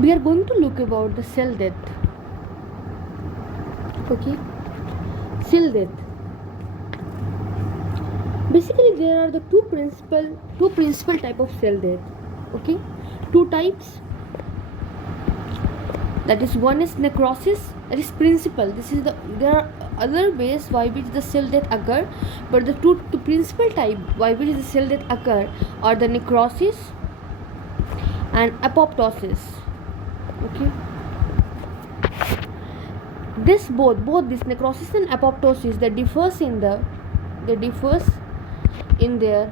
We are going to look about the cell death. Okay, cell death. Basically, there are the two principal type of cell death. Okay, two types. That is, one is necrosis. That is principal. There are other ways by which the cell death occur, but the two principal type by which the cell death occur are the necrosis and apoptosis. Okay, both this necrosis and apoptosis, they differs in their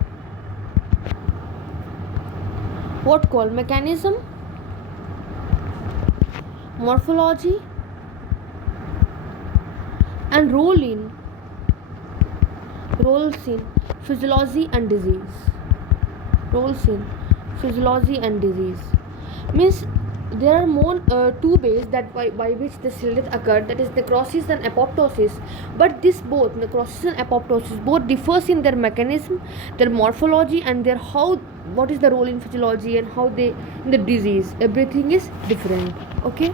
what called mechanism, morphology, and roles in physiology and disease. Means there are more two ways that by which the cell death occurred, that is necrosis and apoptosis. But this both necrosis and apoptosis both differs in their mechanism, their morphology, and what is the role in physiology and how they in the disease. Everything is different. Okay.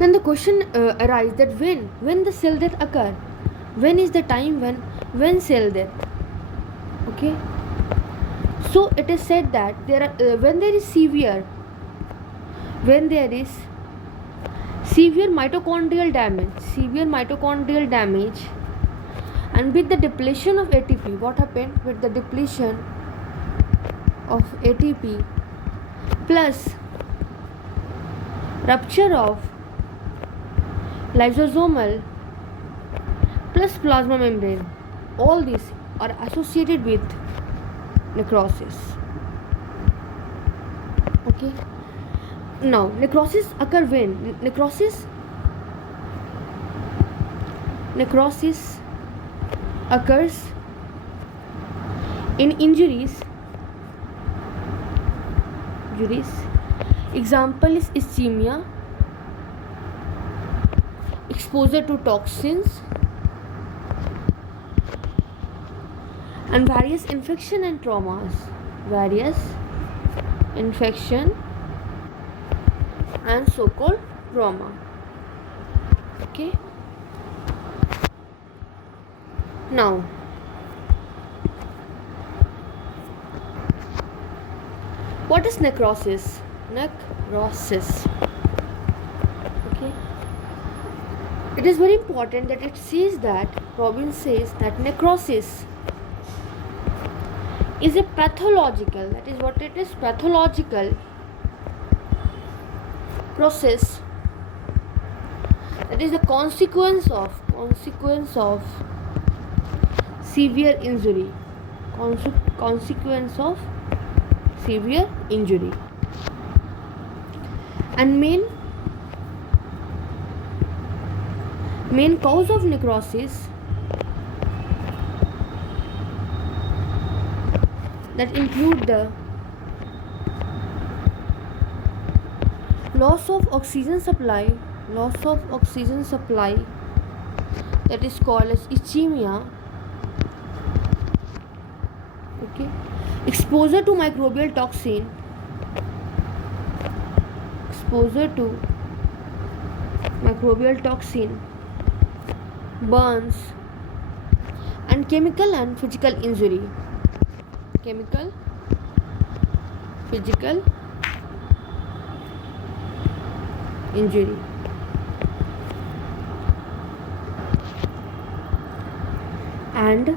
Then the question arises that when the cell death occur, when is the time when cell death. Okay. So it is said that when there is severe mitochondrial damage, and with the depletion of ATP, what happened with the depletion of ATP plus rupture of lysosomal plus plasma membrane, all these are associated with necrosis. Okay. Now necrosis occur when necrosis occurs in injuries. Example is ischemia, exposure to toxins, and various infection and traumas. And so-called trauma. Okay. Now, what is necrosis? Okay. It is very important that Robbins says that necrosis is a pathological, that is what it is, pathological process, that is the consequence of severe injury, and main cause of necrosis that include the loss of oxygen supply, that is called as ischemia. Okay. Exposure to microbial toxin, burns, and chemical and physical injury. And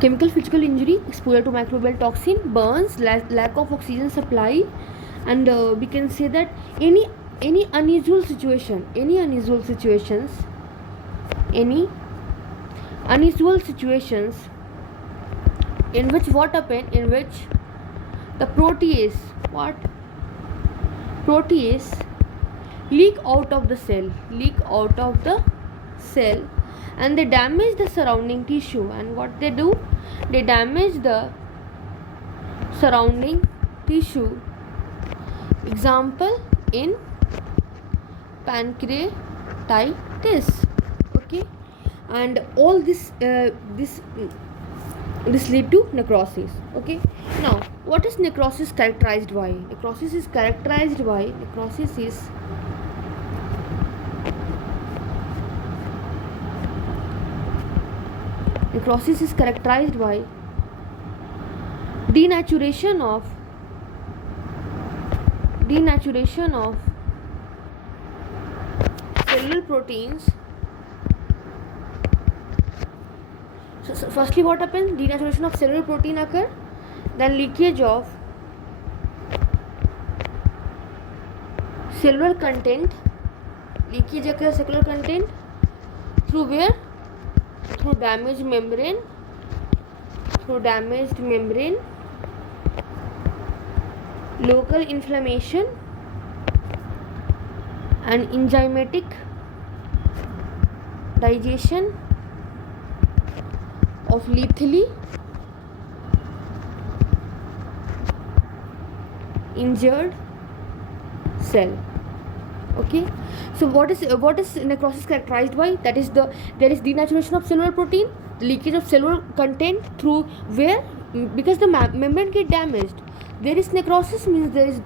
chemical physical injury, exposure to microbial toxin, burns, lack of oxygen supply, and we can say that any unusual situations in which the protease leak out of the cell, and they damage the surrounding tissue. And what they do, they damage the surrounding tissue. Example in pancreatitis. Okay. And all this This lead to necrosis. Okay, now what is necrosis characterized by? Necrosis is characterized by necrosis is characterized by denaturation of cellular proteins. So firstly, what happens? Denaturation of cellular protein occur, then leakage of cellular content. Leakage occurs cellular content through where? Through damaged membrane. Local inflammation and enzymatic digestion of lethally injured cell. Okay, so what is necrosis characterized by? That is there is denaturation of cellular protein, leakage of cellular content through where? Because the membrane get damaged. There is necrosis, means there is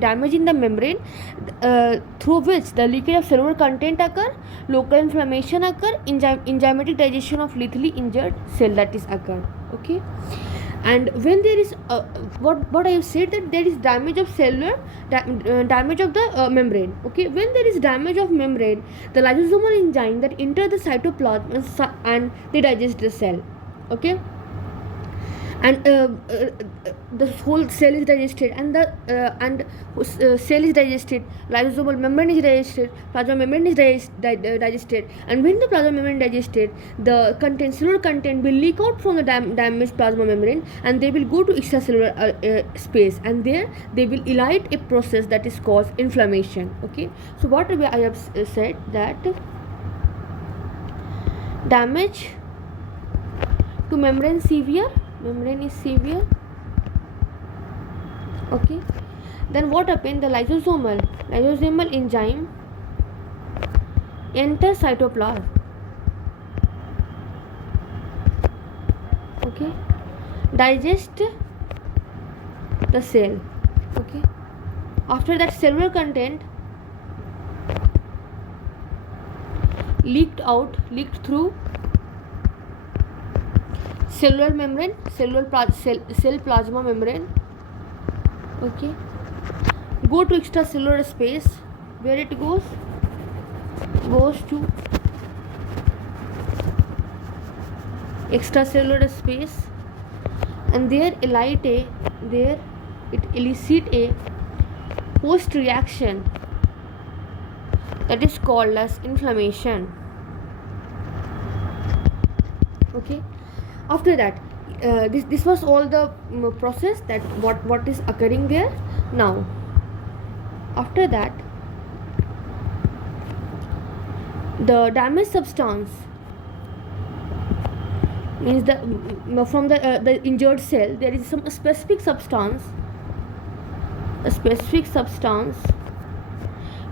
damage in the membrane, through which the leakage of cellular content occur, local inflammation occur, enzymatic digestion of lethally injured cell, that is occur. Okay, and when there is what I have said, that there is damage of cellular damage of the membrane. Okay, when there is damage of membrane, the lysosomal enzyme that enter the cytoplasm and they digest the cell. Okay, and the whole cell is digested, and the cell is digested, lysosomal membrane is digested, plasma membrane is digested, and when the plasma membrane digested, the cellular content will leak out from the damaged plasma membrane, and they will go to extracellular space, and there they will elide a process that is called inflammation. Okay, so what I have said, that damage to membrane is severe. Okay, then what happened? The lysosomal enzyme enter cytoplasm. Okay, digest the cell. Okay, after that, cellular content leaked through cellular membrane, cell plasma membrane. Okay, go to extracellular space, where it goes to extracellular space, and there it elicit a post reaction that is called as inflammation. Okay, after that, this was all the process, that what is occurring there. Now after that, the damaged substance, means from the injured cell, there is some specific substance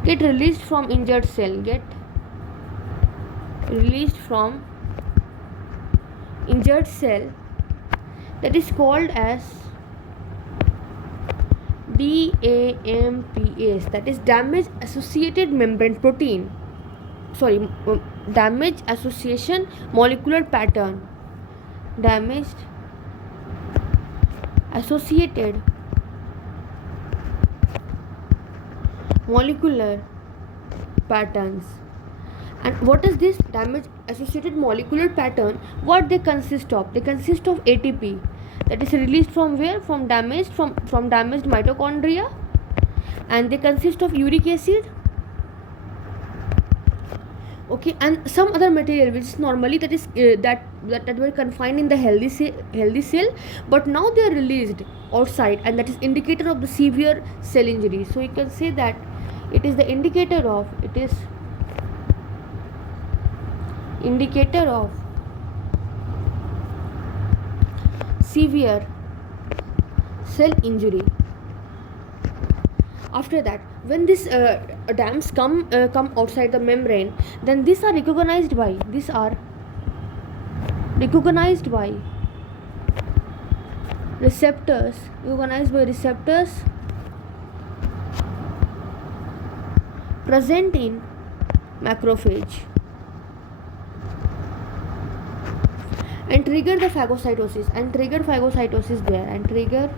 get released from injured cell, that is called as DAMPS, that is damage associated membrane protein, damage association molecular pattern, damaged associated molecular patterns. And what is this damage associated molecular pattern? What they consist of? They consist of ATP, that is released from where? From damaged mitochondria, and they consist of uric acid. Okay, and some other material which is normally that were confined in the healthy cell, but now they are released outside, and that is indicator of the severe cell injury. So you can say that it is the indicator of severe cell injury. After that, when these dams come outside the membrane, then these are recognized by receptors organized by receptors present in macrophage and trigger the phagocytosis there and trigger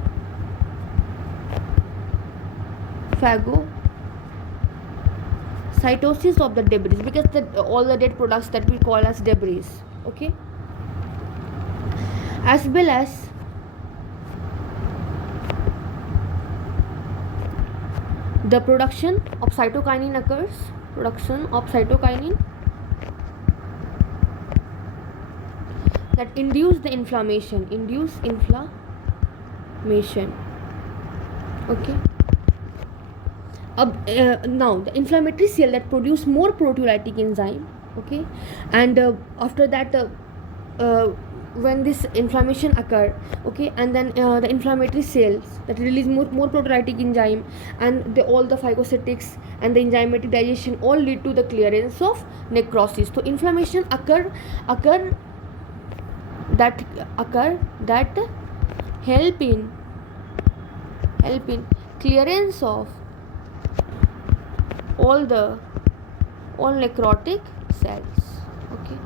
phagocytosis of the debris, because all the dead products that we call as debris, okay, as well as the production of cytokinin occurs, that induce inflammation, okay. Now the inflammatory cell that produce more proteolytic enzyme, okay, and after that when this inflammation occur, okay, and then the inflammatory cells that release more proteolytic enzyme, and all the phagocytics and the enzymatic digestion all lead to the clearance of necrosis. So inflammation occur that help in clearance of all necrotic cells, okay.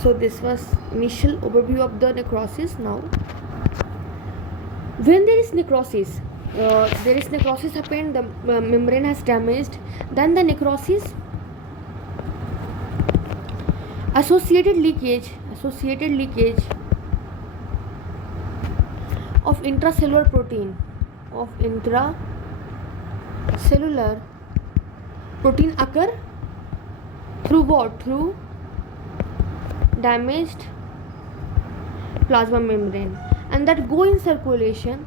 So this was initial overview of the necrosis. Now when there is necrosis happened, the membrane has damaged, then the necrosis associated leakage of intracellular occur through what? Through damaged plasma membrane, and that go into circulation,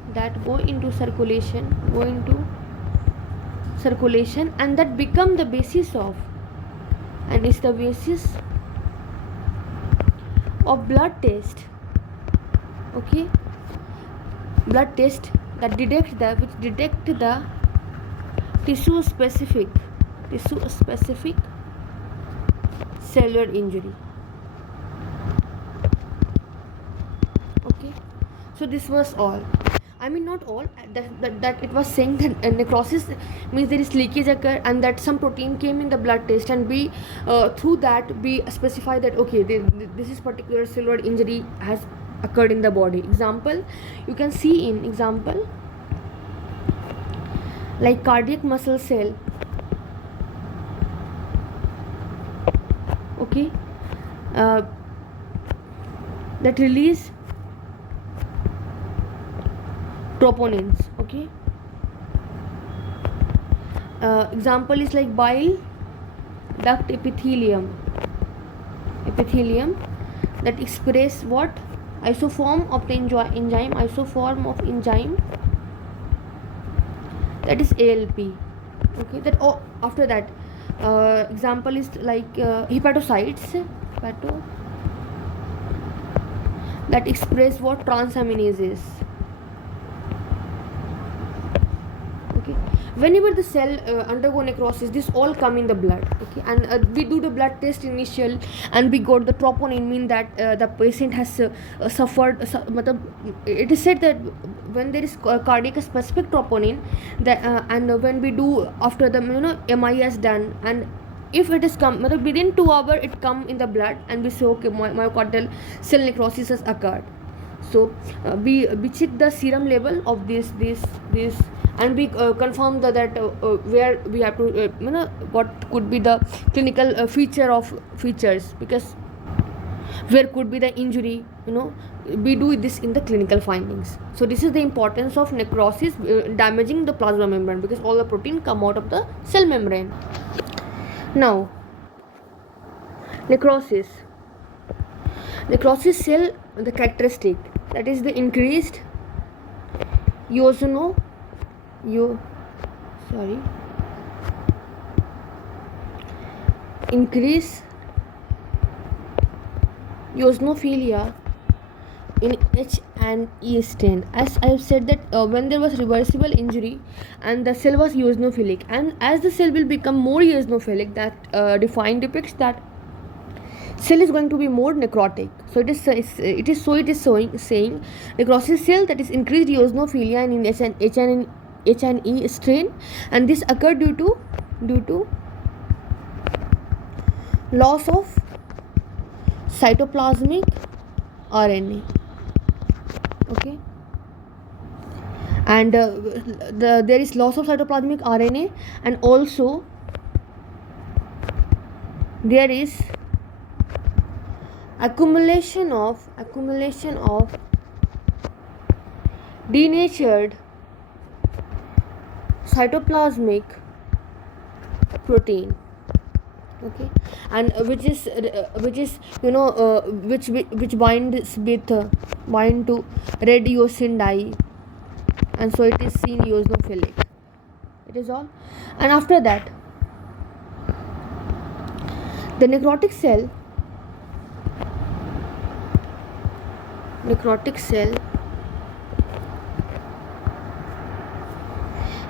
and that become the basis of, and is the basis of blood test, okay, blood test that detect the tissue specific cellular injury, okay. So this was all, I mean not all, that it was saying that necrosis means there is leakage occur, and that some protein came in the blood test, and we through that we specify that okay, this is particular cellular injury has occurred in the body. Example, you can see in example like cardiac muscle cell, okay, that release troponins, okay. Example is like bile duct epithelium that express what? Isoform of the enzyme that is ALP, okay. That after that example is like hepatocytes that express what? Transaminases, okay. Whenever the cell undergo necrosis, this all come in the blood, okay, and we do the blood test initial, and we got the troponin, mean that the patient has suffered it is said that when there is cardiac specific troponin, that and when we do after the MIS done, and if it is come within 2 hours, it come in the blood, and we say okay, myocardial cell necrosis has occurred. So we check the serum level of this, and we confirm that where we have to what could be the clinical features, because where could be the injury, we do this in the clinical findings. So this is the importance of necrosis damaging the plasma membrane, because all the protein come out of the cell membrane. Now necrosis cell, the characteristic, that is the increased increase eosinophilia in H and E stain. As I have said that when there was reversible injury and the cell was eosinophilic, and as the cell will become more eosinophilic, that depicts that cell is going to be more necrotic. So it is saying necrosis cell, that is increased eosinophilia in H&E strain, and this occurred due to loss of cytoplasmic RNA. Okay, and there is loss of cytoplasmic RNA, and also there is accumulation of denatured cytoplasmic protein. Okay, and which binds to red eosin dye, and so it is seen eosinophilic. It is all. And after that, the necrotic cell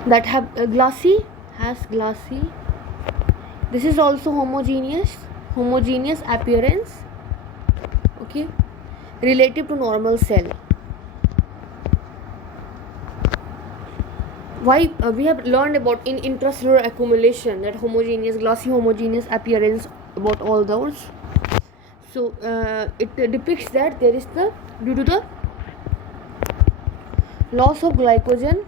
that have glassy, this is also homogeneous appearance, okay, relative to normal cell. Why we have learned about in intracellular accumulation, that glassy homogeneous appearance, about all those. So it depicts that there is due to the loss of glycogen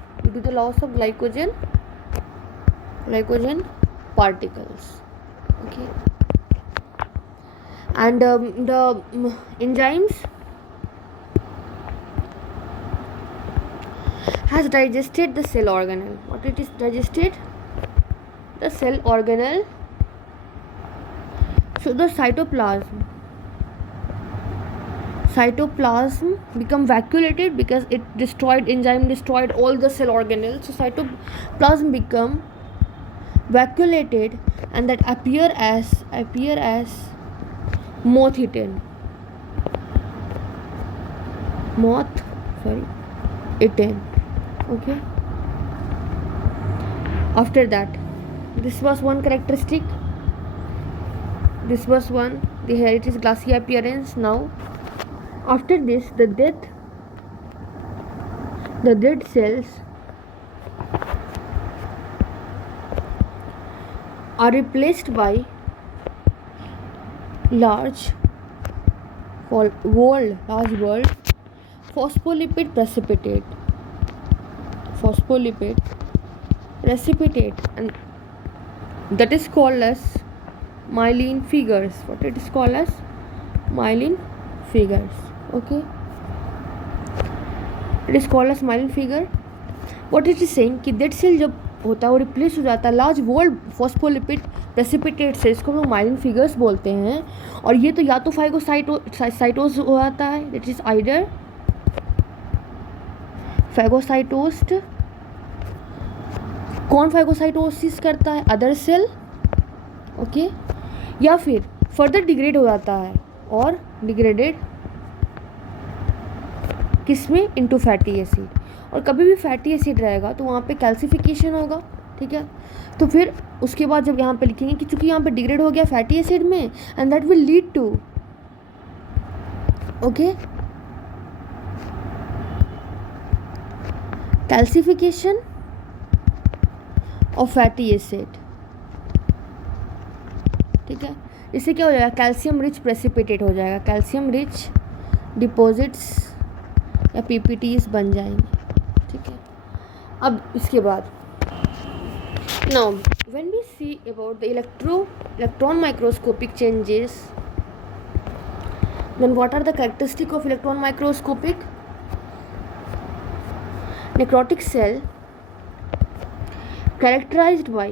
particles. Okay, and the enzymes has digested the cell organelle. What it is digested? The cell organelle. So the cytoplasm become vacuolated because enzyme destroyed all the cell organelles. So cytoplasm become vacuolated, and that appear as moth-eaten. Okay, after that, this was one characteristic. Here it is glassy appearance. Now after this, the dead cells are replaced by large walled phospholipid precipitate, and that is called as myelin figures. What it is called as myelin figures. Okay, it is called as myelin figure. What it is saying कि dead cell जब होता है वो replace हो जाता है large walled phospholipid precipitate से, इसको हम लोग माइलिन फिगर्स बोलते हैं. और ये तो या तो फाइगोसाइटोस हो जाता है, दैट इज आइडर फैगोसाइटोस्ट. कौन फैगोसाइटोसिस करता है? Other cell. ओके, या फिर फर्दर डिग्रेड हो जाता है और डिग्रेडेड किसमें? Into fatty acid. और कभी भी फैटी एसिड रहेगा तो वहाँ पे कैल्सिफिकेशन होगा. ठीक है, तो फिर उसके बाद जब यहाँ पे लिखेंगे कि चूंकि यहाँ पे डिग्रेड हो गया फैटी एसिड में, and that will lead to okay calcification of fatty acid. ठीक है, इससे क्या हो जाएगा? कैल्शियम रिच प्रेसिपिटेट हो जाएगा, कैल्शियम रिच डिपॉजिट्स या पीपीटीज बन जाएंगे. ठीक है, अब इसके बाद now when we see about the electron microscopic changes, then what are the characteristic of electron microscopic? Necrotic cell characterized by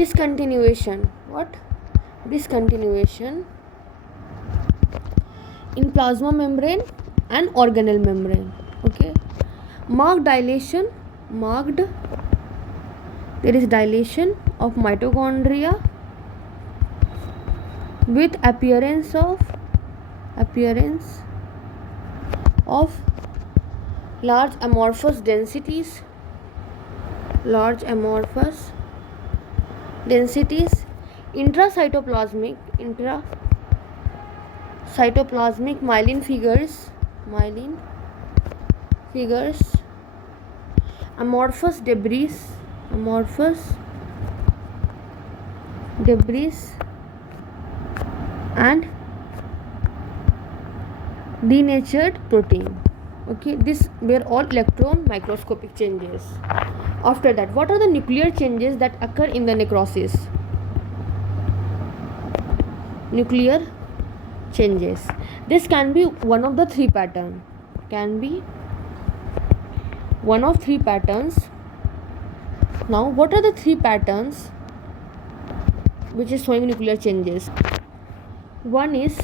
discontinuation. What? Discontinuation in plasma membrane and organelle membrane. Okay, marked there is dilation of mitochondria with appearance of large amorphous densities Intracytoplasmic myelin figures amorphous debris and denatured protein. Okay, these were all electron microscopic changes. After that, what are the nuclear changes that occur in the necrosis? Nuclear changes. This can be one of the three patterns. Now, what are the three patterns which is showing nuclear changes? One is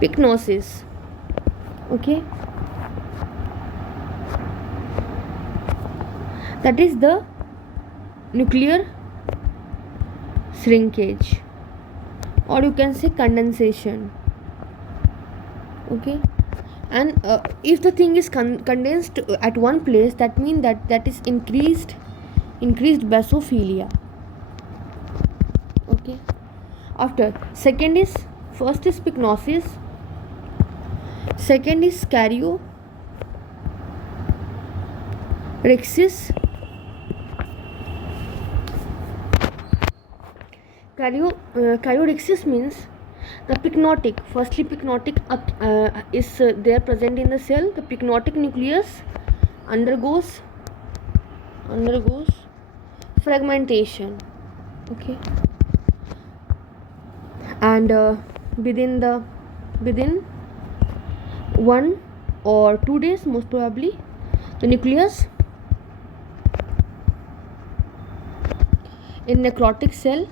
pycnosis. Okay, that is the nuclear shrinkage, or you can say condensation. Okay, and if the thing is condensed at one place, that means that is increased basophilia. Okay, after first is pycnosis, second is karyopyxis. Karyopyxis means the pycnotic. Firstly, pycnotic is there present in the cell. The pycnotic nucleus undergoes fragmentation. Okay, and within 1 or 2 days, most probably, the nucleus in necrotic cell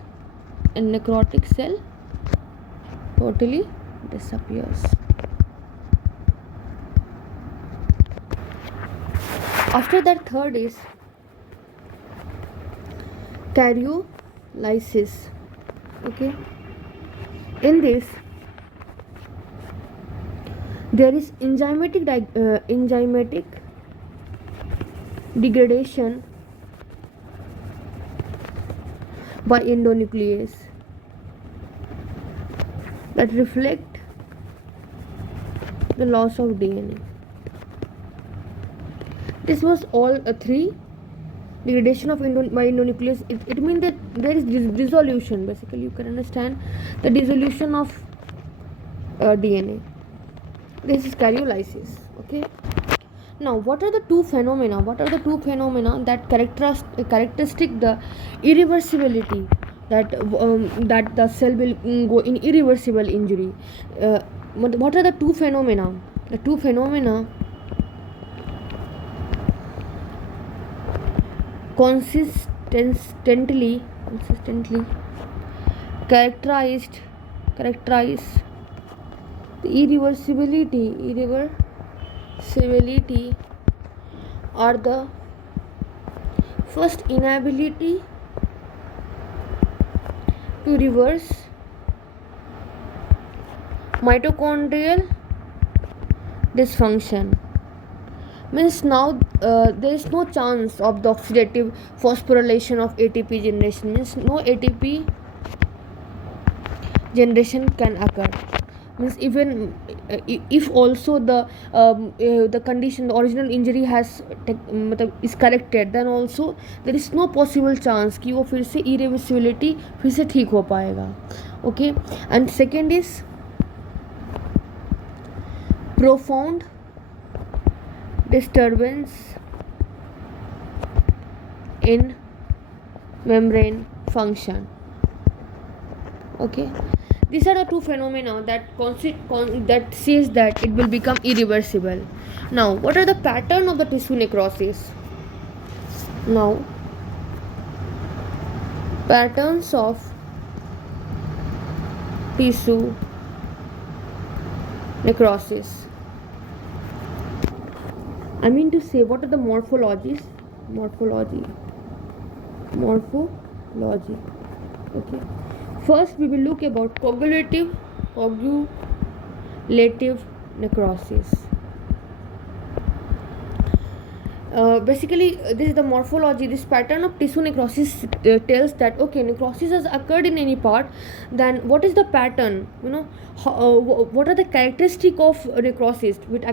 totally disappears. After that, third is karyolysis. Okay, in this there is enzymatic degradation by endonuclease that reflect the loss of DNA. This was all three. Degradation of by endonuclease. It means that there is dissolution. Basically, you can understand the dissolution of DNA. This is karyolysis. Okay. Now, what are the two phenomena that characteristic the irreversibility, that the cell will go in irreversible injury? What are the two phenomena? The two phenomena consistently characterize the irreversibility are the first, inability to reverse mitochondrial dysfunction. Means now there is no chance of the oxidative phosphorylation of ATP generation. Means no ATP generation can occur. Means even if also the condition, the original injury is corrected, then also there is no possible chance कि वो फिर से irreversibility फिर से ठीक हो पाएगा. Okay, and second is profound disturbance in membrane function. Okay, these are the two phenomena that says that it will become irreversible. Now, what are the pattern of the tissue necrosis? Now, patterns of tissue necrosis. I mean to say, what are the morphologies? Morphology. Okay. First, we will look about coagulative necrosis. This is the morphology. This pattern of tissue necrosis tells that okay, necrosis has occurred in any part. Then what is the pattern? What are the characteristic of necrosis? Which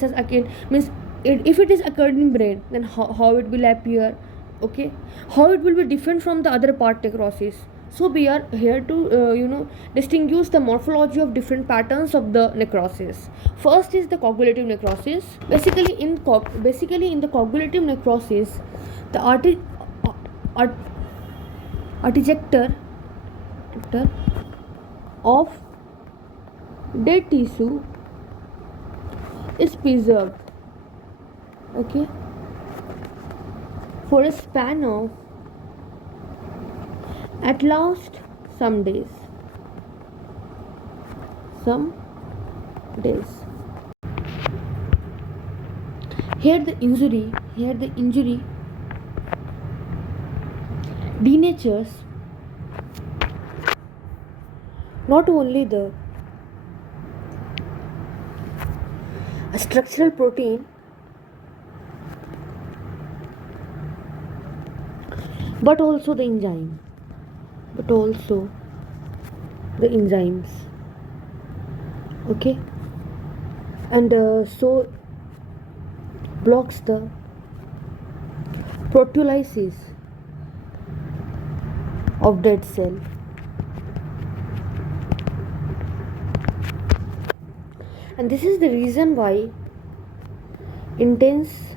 has again means if it is occurred in brain, then how it will appear? Okay, how it will be different from the other part necrosis. So we are here to distinguish the morphology of different patterns of the necrosis. First is the coagulative necrosis. Basically in the coagulative necrosis, the architecture of dead tissue is preserved, okay, for a span of at last some days. Here the injury denatures not only the structural protein but also the enzymes, okay, and so blocks the proteolysis of dead cell. And this is the reason why intense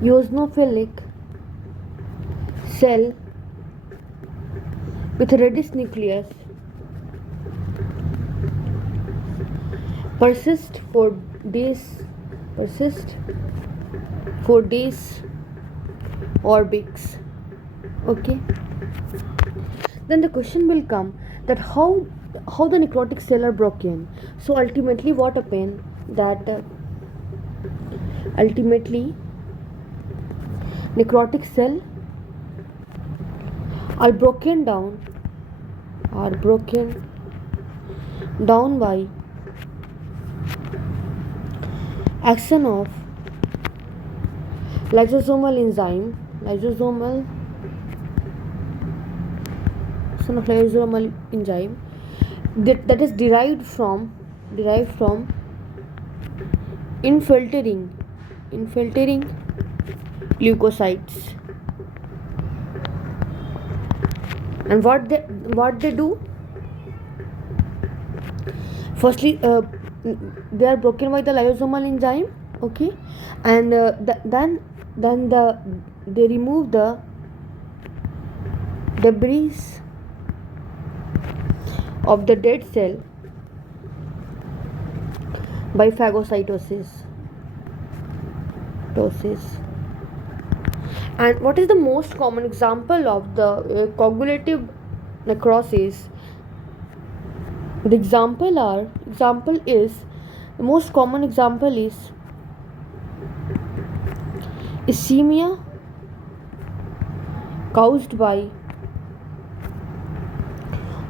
eosinophilic cell with reddish nucleus persist for days or weeks, okay. Then the question will come that how the necrotic cell are broken. So ultimately what happened that necrotic cell are broken down by action of lysosomal enzyme that is derived from infiltrating leukocytes. And what they do, firstly they are broken by the lysosomal enzyme, okay, and then they remove the debris of the dead cell by phagocytosis. And what is the most common example of the coagulative necrosis? The most common example is ischemia caused by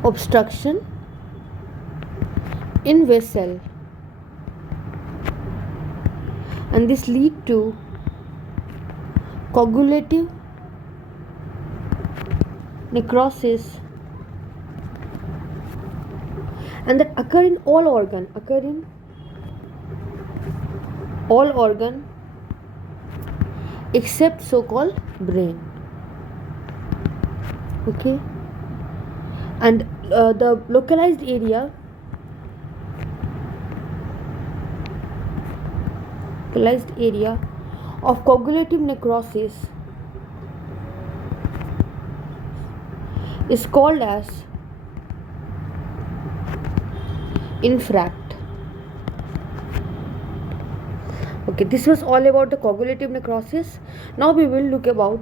obstruction in vessel, and this lead to coagulative necrosis, and that occur in all organ except so-called brain, okay. And the localized area of coagulative necrosis is called as infract. Okay, this was all about the coagulative necrosis. Now we will look about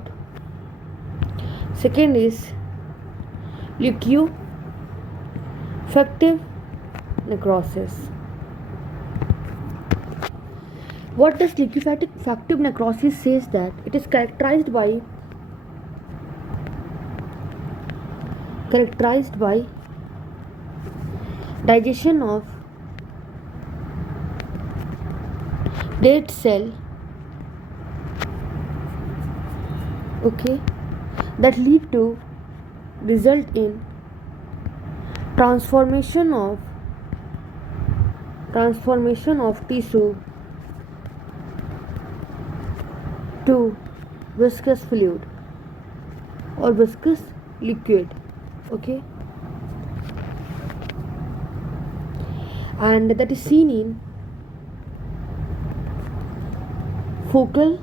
second is liquefactive necrosis. What does liquefactive necrosis says? That it is characterized by digestion of dead cell okay, that lead to result in transformation of tissue to viscous fluid or viscous liquid, okay, and that is seen in focal,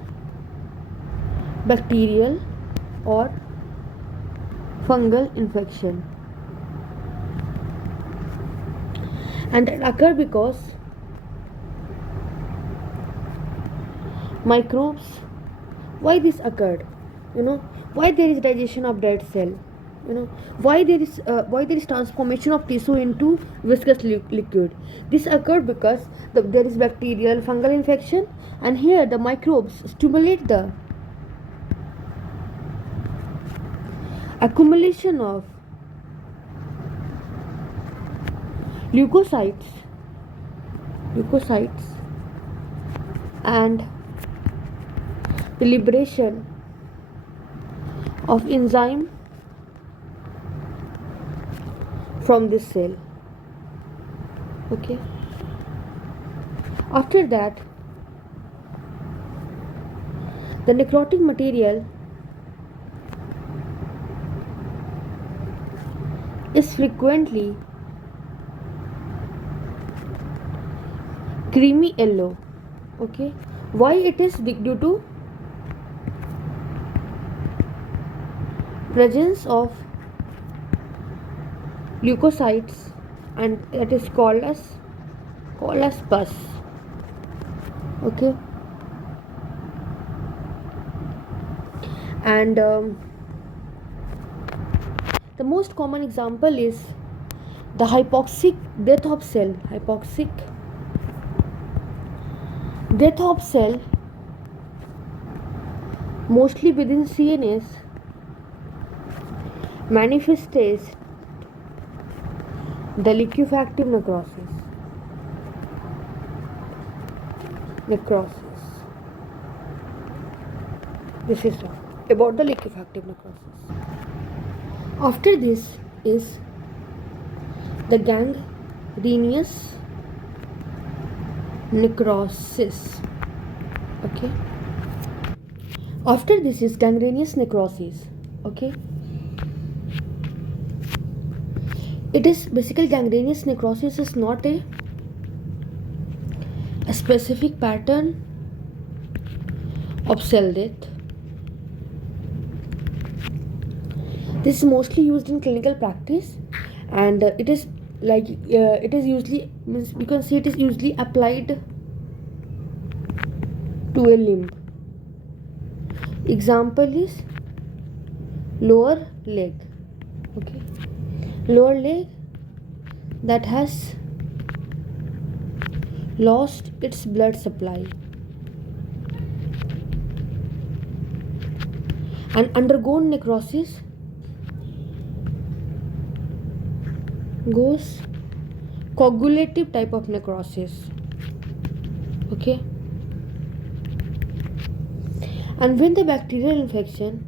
bacterial or fungal infection, and that occur because microbes. Why this occurred? Why there is digestion of dead cell? Why there is transformation of tissue into viscous liquid? This occurred because there is bacterial fungal infection, and here the microbes stimulate the accumulation of leukocytes and the liberation of enzyme from this cell, okay. After that, the necrotic material is frequently creamy yellow, okay. Why it is due to presence of leukocytes, and that is called as pus, okay. And the most common example is the hypoxic death of cell, mostly within CNS, manifests the liquefactive necrosis. This is about the liquefactive necrosis. After this is the gangrenous necrosis, okay. After this is gangrenous necrosis, okay. It is basically gangrenous necrosis is not a specific pattern of cell death. This is mostly used in clinical practice, and it is usually, means you can say it is usually applied to a limb. Example is lower leg, okay. Lower leg that has lost its blood supply and undergone necrosis goes coagulative type of necrosis, okay. And when the bacterial infection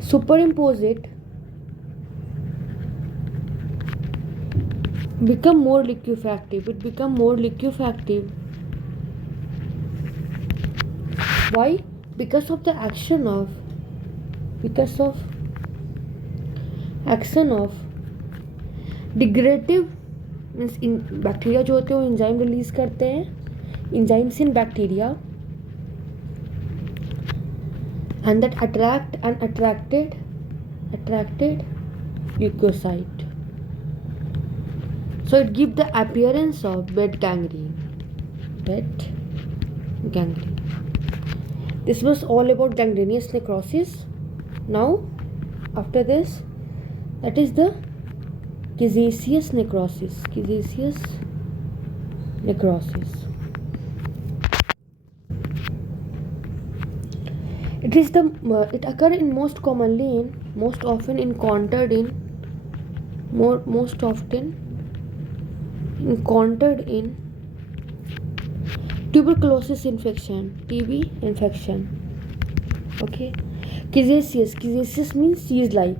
superimpose it, become more liquefactive. Why? Because of action of degradative, means bacteria जो होते हैं वो enzyme release करते हैं, enzymes in bacteria, and that attracted leukocyte, so it gives the appearance of bed gangrene. This was all about gangrenous necrosis. Now after this, that is the caseous necrosis. It occur in most often encountered in Tuberculosis infection, TB infection. Okay. Caseous means cheese like,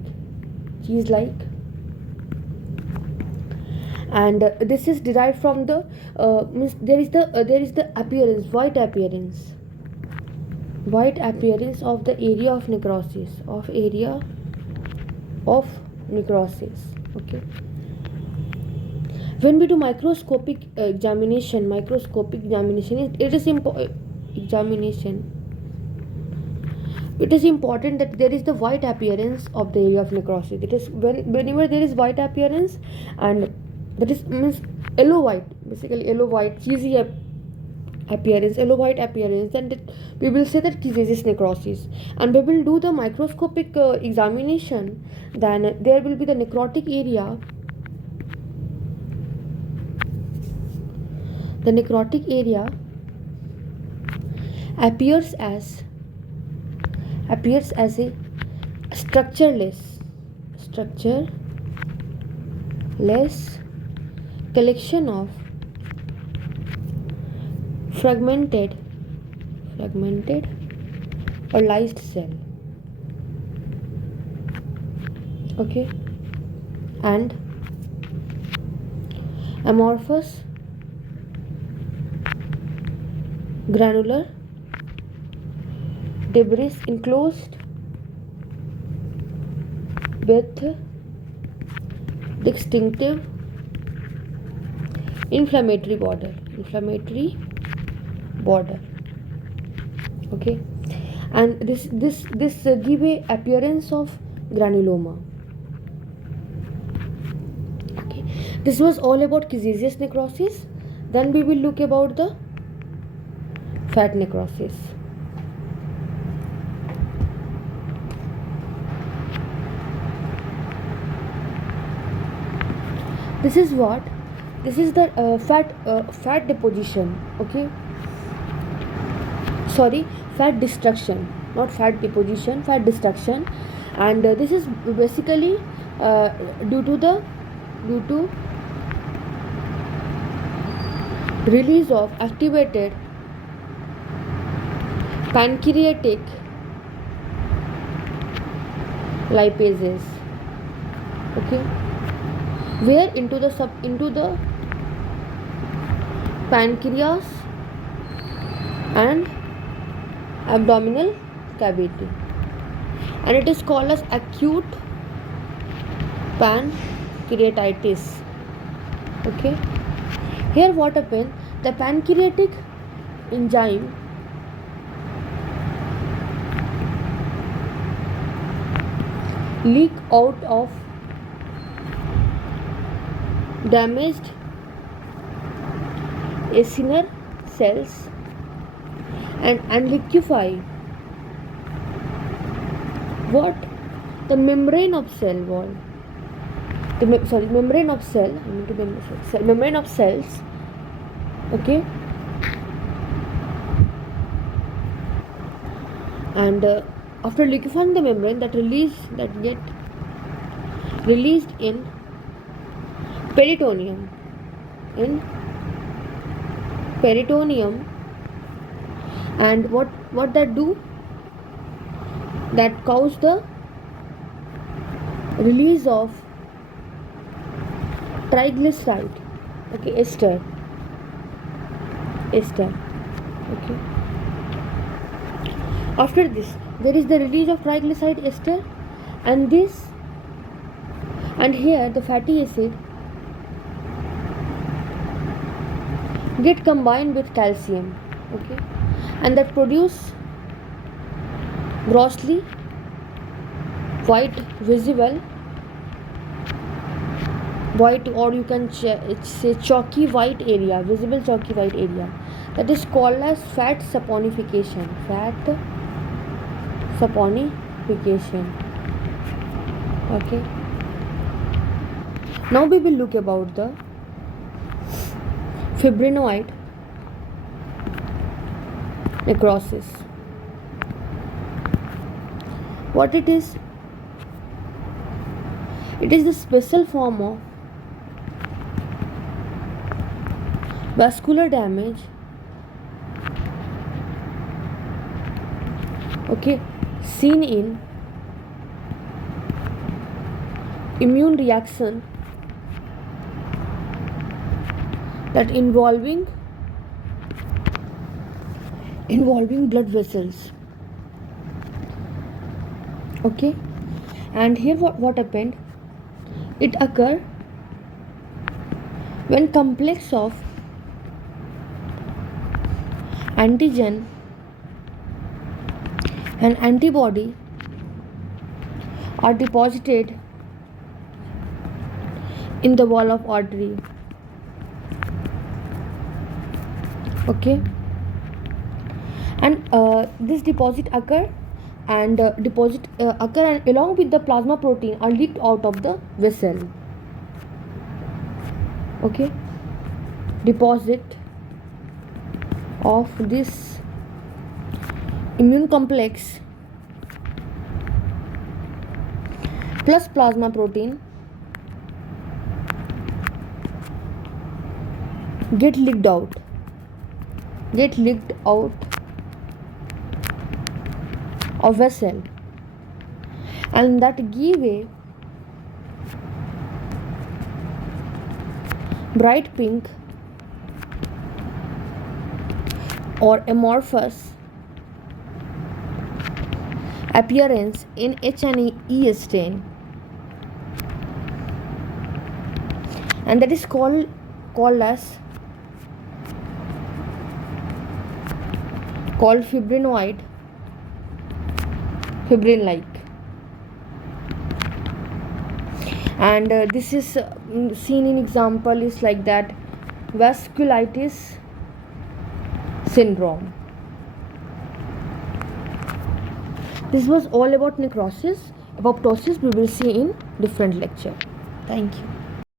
and this is derived from the means there is the appearance, white appearance of the area of necrosis. Okay. When we do microscopic examination, it is it is important that there is the white appearance of the area of necrosis. It is whenever there is white appearance, and that is means yellow white, basically yellow white cheesy yellow white appearance, then we will say that caseous necrosis. And we will do the microscopic examination, then there will be the necrotic area. The necrotic area appears as a structureless collection of fragmented or lysed cell. Okay. And amorphous granular debris enclosed with distinctive inflammatory border. Okay. And this give a appearance of granuloma. Okay. This was all about caseous necrosis. Then we will look about the fat necrosis. This is the fat deposition. Okay, sorry, fat destruction, not fat deposition, fat destruction. And this is basically due to release of activated pancreatic lipases. Okay, where into the pancreas and abdominal cavity, and it is called as acute pancreatitis. Okay, here what happened, the pancreatic enzyme leak out of damaged acinar cells and liquefy what, the membrane of cell wall, membrane of cells. Okay, and after liquefying the membrane, that get released in peritoneum, and what that do, that cause the release of triglyceride. Okay, ester. Okay, after this there is the release of triglyceride ester, and here the fatty acid get combined with calcium. Okay, and that produce grossly white, or you can say chalky white area, visible chalky white area, that is called as fat saponification. Okay, now we will look about the fibrinoid necrosis. What it is? It is the special form of vascular damage okay, seen in immune reaction that involving blood vessels. Okay, and here what happened, it occur when complex of antigen and antibody are deposited in the wall of artery. Okay, and this deposit occur and along with the plasma protein are leaked out of the vessel. Okay, deposit of this immune complex plus plasma protein get leaked out of vessel, and that give a bright pink or amorphous appearance in H&E stain, and that is called fibrin like, and this is seen in example is like that vasculitis syndrome. This was all about necrosis. Apoptosis we will see in different lecture. Thank you.